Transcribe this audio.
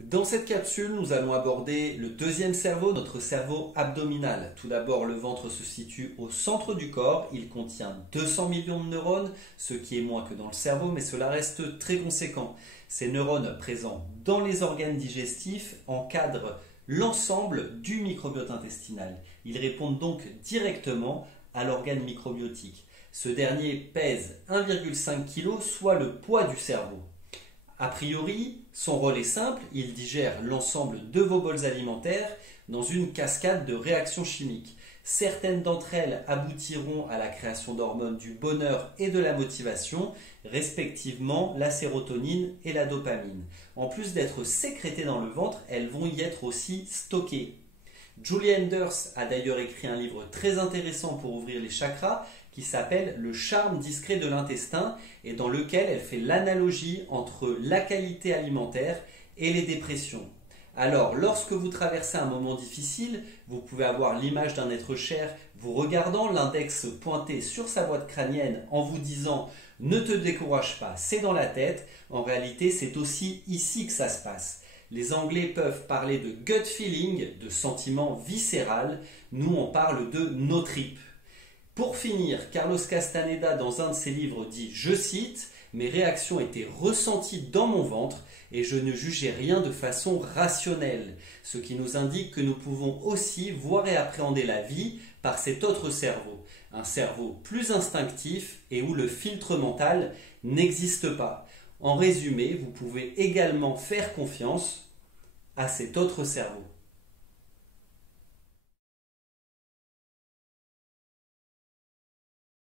Dans cette capsule, nous allons aborder le deuxième cerveau, notre cerveau abdominal. Tout d'abord, le ventre se situe au centre du corps. Il contient 200 millions de neurones, ce qui est moins que dans le cerveau, mais cela reste très conséquent. Ces neurones présents dans les organes digestifs encadrent l'ensemble du microbiote intestinal. Ils répondent donc directement à l'organe microbiotique. Ce dernier pèse 1,5 kg, soit le poids du cerveau. A priori, son rôle est simple, il digère l'ensemble de vos bols alimentaires dans une cascade de réactions chimiques. Certaines d'entre elles aboutiront à la création d'hormones du bonheur et de la motivation, respectivement la sérotonine et la dopamine. En plus d'être sécrétées dans le ventre, elles vont y être aussi stockées. Julie Enders a d'ailleurs écrit un livre très intéressant pour ouvrir les chakras qui s'appelle Le charme discret de l'intestin et dans lequel elle fait l'analogie entre la qualité alimentaire et les dépressions. Alors, lorsque vous traversez un moment difficile, vous pouvez avoir l'image d'un être cher vous regardant, l'index pointé sur sa boîte crânienne en vous disant « Ne te décourage pas, c'est dans la tête ». En réalité, c'est aussi ici que ça se passe. Les Anglais peuvent parler de gut feeling, de sentiment viscéral. Nous, on parle de nos tripes. Pour finir, Carlos Castaneda, dans un de ses livres, dit, je cite, « Mes réactions étaient ressenties dans mon ventre et je ne jugeais rien de façon rationnelle », ce qui nous indique que nous pouvons aussi voir et appréhender la vie par cet autre cerveau, un cerveau plus instinctif et où le filtre mental n'existe pas. En résumé, vous pouvez également faire confiance à cet autre cerveau.